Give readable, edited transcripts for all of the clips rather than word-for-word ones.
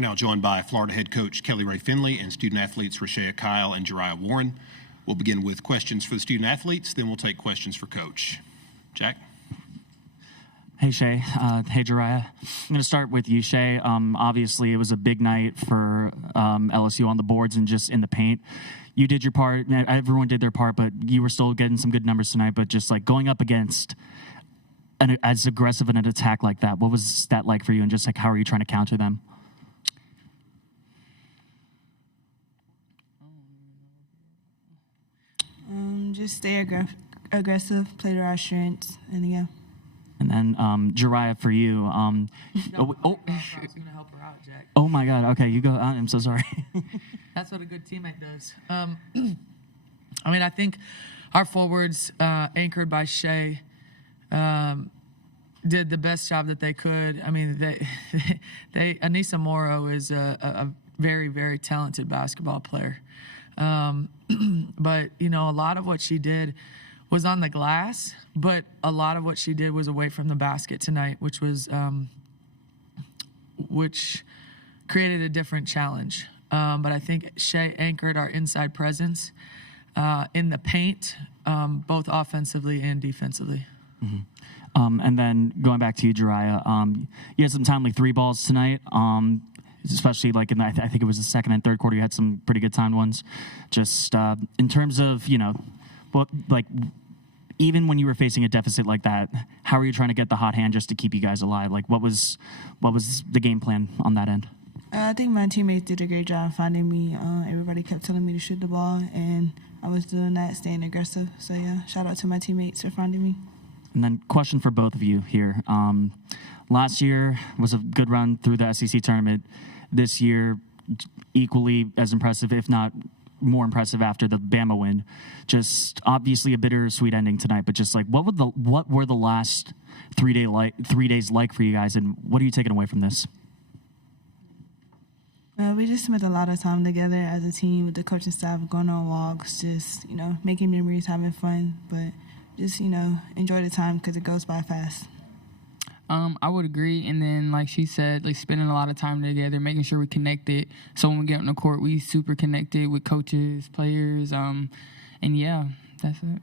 We're now joined by Florida head coach Kelly Rae Finley and student athletes Shaya Kyle and Jeriah Warren. We'll begin with questions for the student athletes, then we'll take questions for Coach. Jack? Hey, Shay. Hey, Jeriah. I'm going to start with you, Shay. Obviously, it was a big night for LSU on the boards and just in the paint. You did your part. Everyone did their part, but you were still getting some good numbers tonight. But just like going up against as aggressive an attack like that, what was that like for you? And just like how are you trying to counter them? Just stay aggressive, play to our strengths, and yeah. And then Jeriah, for you. I was going to help her out, Jack. Oh my God. Okay, you go. I'm so sorry. That's what a good teammate does. I mean, I think our forwards, anchored by Shea, did the best job that they could. I mean, Anissa Morrow is a very, very talented basketball player. But, you know, a lot of what she did was on the glass, but a lot of what she did was away from the basket tonight, which created a different challenge. But I think Shea anchored our inside presence in the paint, both offensively and defensively. Mm-hmm. And then going back to you, Jeriah, you had some timely three balls tonight. Especially like in I think it was the second and third quarter, you had some pretty good timed ones. Just in terms of, you know, what, like even when you were facing a deficit like that, how are you trying to get the hot hand just to keep you guys alive? Like what was the game plan on that end? I think my teammates did a great job finding me. Everybody kept telling me to shoot the ball, and I was doing that, staying aggressive. So yeah, shout out to my teammates for finding me. And then question for both of you here. Last year was a good run through the SEC tournament. This year, equally as impressive, if not more impressive after the Bama win. Just obviously a bittersweet ending tonight, but just like what were the last 3 days like for you guys, and what are you taking away from this? We just spent a lot of time together as a team with the coaching staff, going on walks, just, you know, making memories, having fun, but just, you know, enjoy the time because it goes by fast. I would agree. And then, like she said, like spending a lot of time together, making sure we connected. So when we get on the court, we super connected with coaches, players, and yeah, that's it.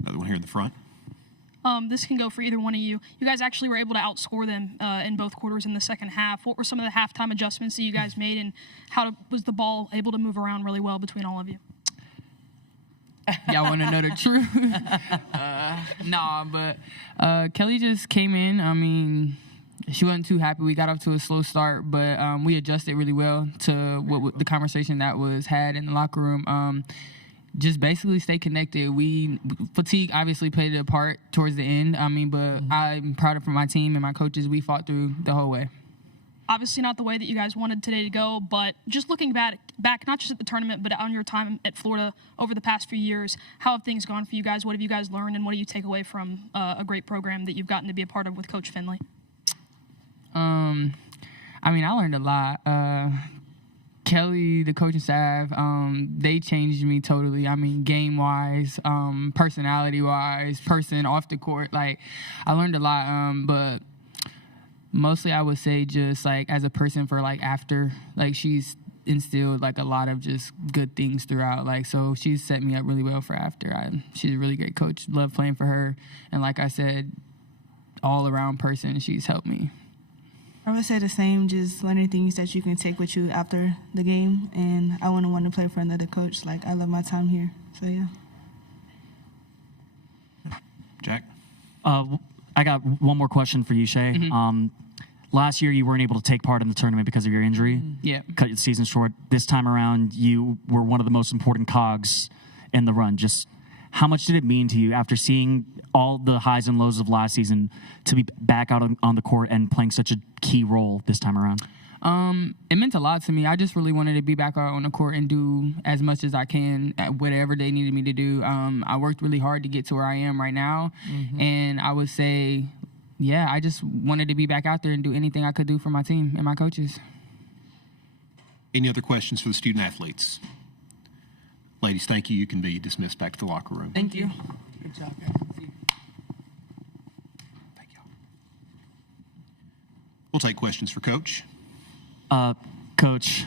Another one here in the front. This can go for either one of you. You guys actually were able to outscore them in both quarters in the second half. What were some of the halftime adjustments that you guys made, and was the ball able to move around really well between all of you? Y'all want to know the truth? But Kelly just came in. I mean, she wasn't too happy. We got off to a slow start, but we adjusted really well to what the conversation that was had in the locker room. Just basically stay connected. Fatigue obviously played a part towards the end. I mean, but I'm proud of my team and my coaches. We fought through the whole way. Obviously not the way that you guys wanted today to go, but just looking back not just at the tournament, but on your time at Florida over the past few years, how have things gone for you guys? What have you guys learned, and what do you take away from a great program that you've gotten to be a part of with Coach Finley? I mean, I learned a lot. Kelly, the coaching staff, they changed me totally. I mean, game-wise, personality-wise, person off the court. Like, I learned a lot, but mostly I would say just, like, as a person for, like, after. Like, she's instilled, like, a lot of just good things throughout. Like, so she's set me up really well for after. She's a really great coach. Love playing for her. And like I said, all-around person, she's helped me. I would say the same, just learning things that you can take with you after the game. And I wouldn't want to play for another coach. Like, I love my time here. So, yeah. Jack? I got one more question for you, Shay. Mm-hmm. Last year, you weren't able to take part in the tournament because of your injury. Yeah. Cut your season short. This time around, you were one of the most important cogs in the run. Just how much did it mean to you after seeing all the highs and lows of last season to be back out on the court and playing such a key role this time around? It meant a lot to me. I just really wanted to be back out on the court and do as much as I can at whatever they needed me to do. I worked really hard to get to where I am right now. Mm-hmm. And I would say, yeah, I just wanted to be back out there and do anything I could do for my team and my coaches. Any other questions for the student athletes? Ladies, thank you. You can be dismissed back to the locker room. Thank you. Good job, guys. Thank you. We'll We'll take questions for Coach. Coach,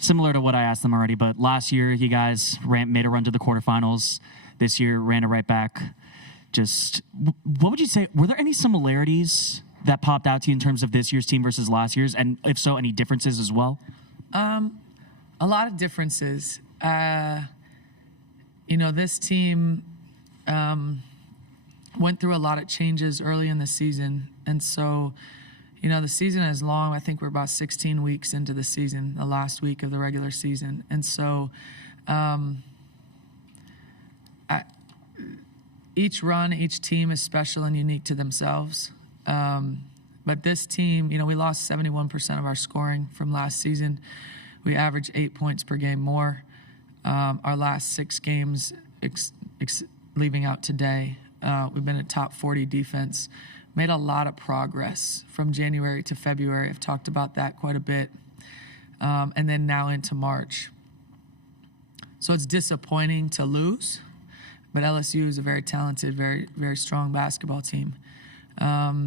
similar to what I asked them already, but last year you guys made a run to the quarterfinals. This year ran it right back. Just what would you say? Were there any similarities that popped out to you in terms of this year's team versus last year's? And if so, any differences as well? A lot of differences. This team went through a lot of changes early in the season. And so, the season is long. I think we're about 16 weeks into the season, the last week of the regular season. And so each run, each team is special and unique to themselves. But this team, we lost 71% of our scoring from last season. We averaged 8 points per game more. Our last 6 games, leaving out today, we've been a top 40 defense. Made a lot of progress from January to February. I've talked about that quite a bit. And then now into March. So it's disappointing to lose, but LSU is a very talented, very, very strong basketball team. I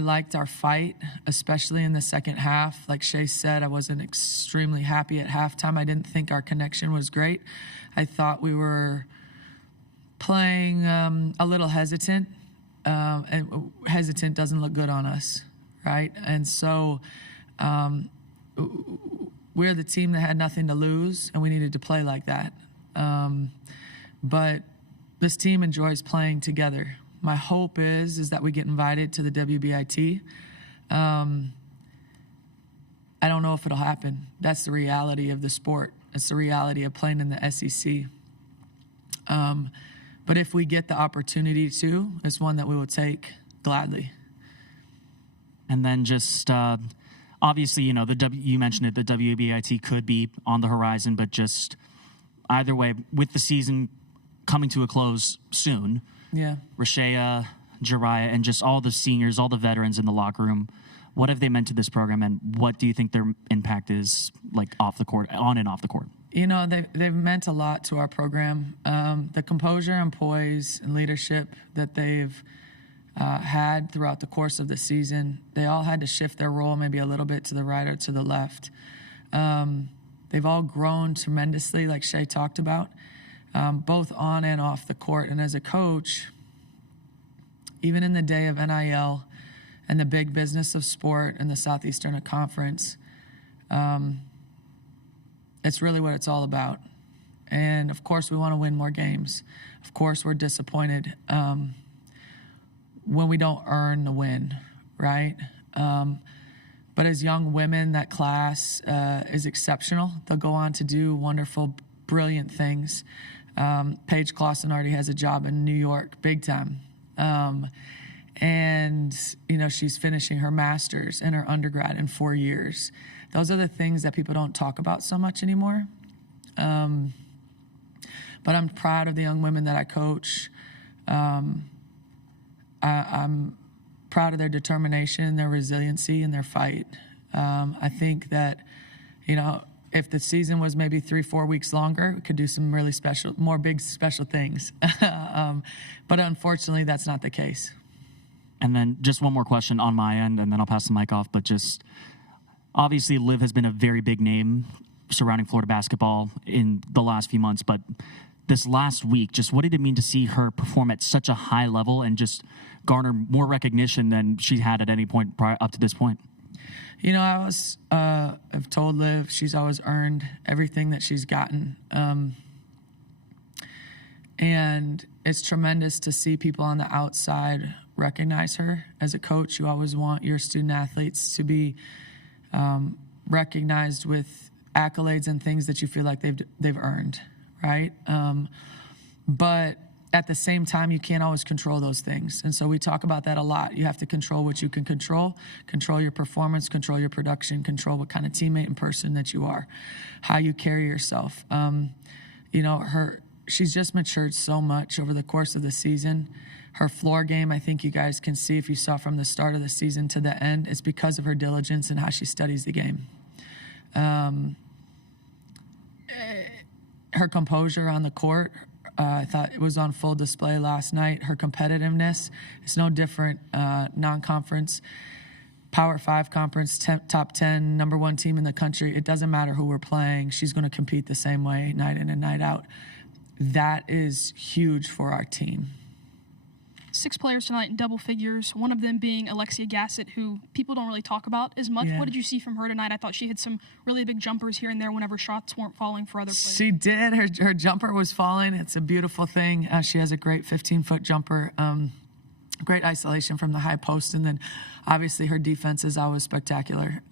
liked our fight, especially in the second half. Like Shaya said, I wasn't extremely happy at halftime. I didn't think our connection was great. I thought we were playing a little hesitant, and hesitant doesn't look good on us, right? And so we're the team that had nothing to lose, and we needed to play like that. But this team enjoys playing together. My hope is that we get invited to the WBIT. I don't know if it'll happen. That's the reality of the sport. It's the reality of playing in the SEC. But if we get the opportunity to, it's one that we will take gladly. And then just obviously, you mentioned it, the WBIT could be on the horizon, but just either way, with the season coming to a close soon, yeah, Shaya, Jeriah, and just all the seniors, all the veterans in the locker room, what have they meant to this program, and what do you think their impact is, like off the court, on and off the court? They've meant a lot to our program. The composure and poise and leadership that they've had throughout the course of the season, they all had to shift their role maybe a little bit to the right or to the left. They've all grown tremendously, like Shaya talked about, both on and off the court. And as a coach, even in the day of NIL and the big business of sport and the Southeastern Conference, it's really what it's all about. And, of course, we want to win more games. Of course, we're disappointed when we don't earn the win, right? But as young women, that class is exceptional. They'll go on to do wonderful, brilliant things. Paige Clausen already has a job in New York, big time. And, she's finishing her master's and her undergrad in 4 years. Those are the things that people don't talk about so much anymore. But I'm proud of the young women that I coach. I'm proud of their determination, their resiliency, and their fight. I think that, if the season was maybe 3-4 weeks longer, we could do some really more big special things. But unfortunately, that's not the case. And then just one more question on my end, and then I'll pass the mic off. But just obviously, Liv has been a very big name surrounding Florida basketball in the last few months. But this last week, just what did it mean to see her perform at such a high level and just garner more recognition than she had at any point up to this point? I've told Liv she's always earned everything that she's gotten. And it's tremendous to see people on the outside recognize her. As a coach, you always want your student athletes to be recognized with accolades and things that you feel like they've earned, right? But at the same time, you can't always control those things. And so we talk about that a lot. You have to control what you can control your performance, control your production, control what kind of teammate and person that you are, how you carry yourself. She's just matured so much over the course of the season. Her floor game, I think you guys can see if you saw from the start of the season to the end, it's because of her diligence and how she studies the game. Her composure on the court, I thought it was on full display last night. Her competitiveness is no different. Non-conference, Power 5 conference, top 10, number 1 team in the country. It doesn't matter who we're playing. She's going to compete the same way night in and night out. That is huge for our team. 6 players tonight in double figures, one of them being Alexia Gassett, who people don't really talk about as much. Yeah. What did you see from her tonight? I thought she had some really big jumpers here and there whenever shots weren't falling for other players. She did. Her jumper was falling. It's a beautiful thing. She has a great 15-foot jumper. Great isolation from the high post. And then obviously her defense is always spectacular.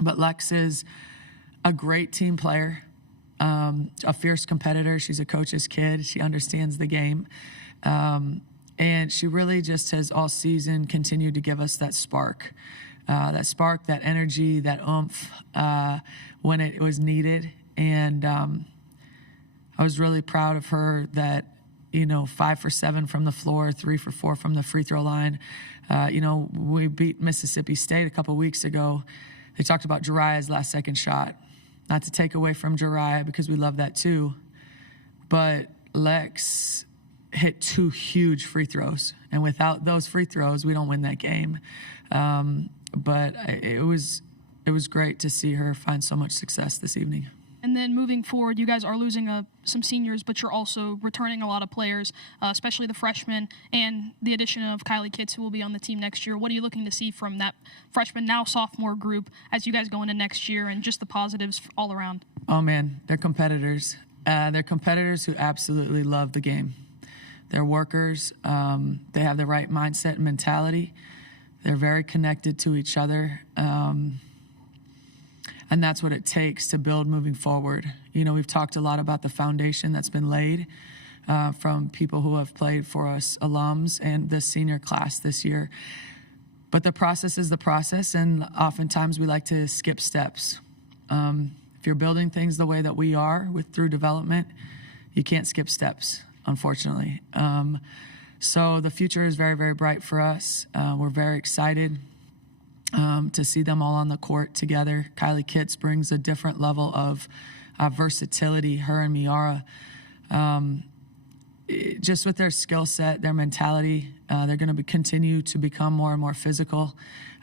But Lex is a great team player, a fierce competitor. She's a coach's kid. She understands the game. And she really just has all season continued to give us that spark, that energy, that oomph when it was needed. And I was really proud of her that, 5 for 7 from the floor, 3 for 4 from the free throw line. We beat Mississippi State a couple weeks ago. They talked about Jeriah's last second shot. Not to take away from Jeriah because we love that too. But Lex hit 2 huge free throws, and without those free throws, we don't win that game. But it was great to see her find so much success this evening. And then moving forward, you guys are losing some seniors, but you're also returning a lot of players, especially the freshmen, and the addition of Kylie Kitts, who will be on the team next year. What are you looking to see from that freshman, now sophomore group as you guys go into next year, and just the positives all around? Oh, man, they're competitors. They're competitors who absolutely love the game. They're workers. They have the right mindset and mentality. They're very connected to each other. And that's what it takes to build moving forward. We've talked a lot about the foundation that's been laid from people who have played for us, alums, and the senior class this year. But the process is the process, and oftentimes we like to skip steps. If you're building things the way that we are through development, you can't skip steps, unfortunately. So the future is very, very bright for us. We're very excited to see them all on the court together. Kylie Kitts brings a different level of versatility, her and Miara. Just with their skill set, their mentality, they're going to continue to become more and more physical,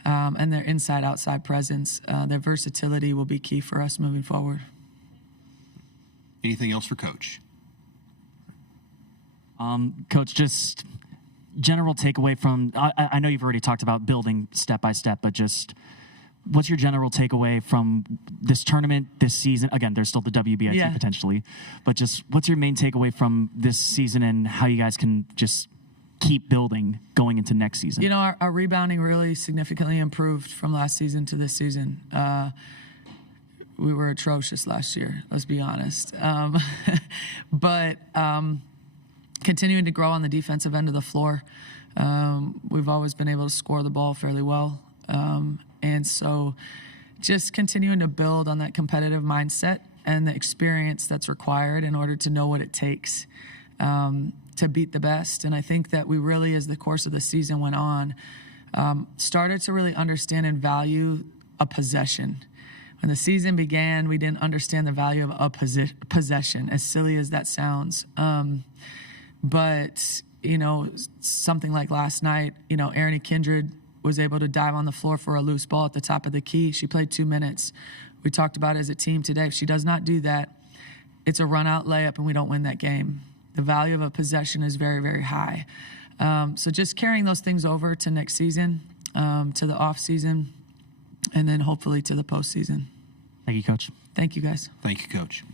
and their inside-outside presence, their versatility will be key for us moving forward. Anything else for Coach? Coach, just general takeaway from, I know you've already talked about building step by step, but just what's your general takeaway from this tournament, this season? Again, there's still the WBIT potentially, but just what's your main takeaway from this season and how you guys can just keep building going into next season? Our rebounding really significantly improved from last season to this season. We were atrocious last year, let's be honest. But continuing to grow on the defensive end of the floor. We've always been able to score the ball fairly well. And so just continuing to build on that competitive mindset and the experience that's required in order to know what it takes to beat the best. And I think that we really, as the course of the season went on, started to really understand and value a possession. When the season began, we didn't understand the value of a possession, as silly as that sounds. But, something like last night, Erin Kindred was able to dive on the floor for a loose ball at the top of the key. She played 2 minutes. We talked about it as a team today. If she does not do that, it's a run-out layup and we don't win that game. The value of a possession is very, very high. So just carrying those things over to next season, to the off season, and then hopefully to the postseason. Thank you, Coach. Thank you, guys. Thank you, Coach.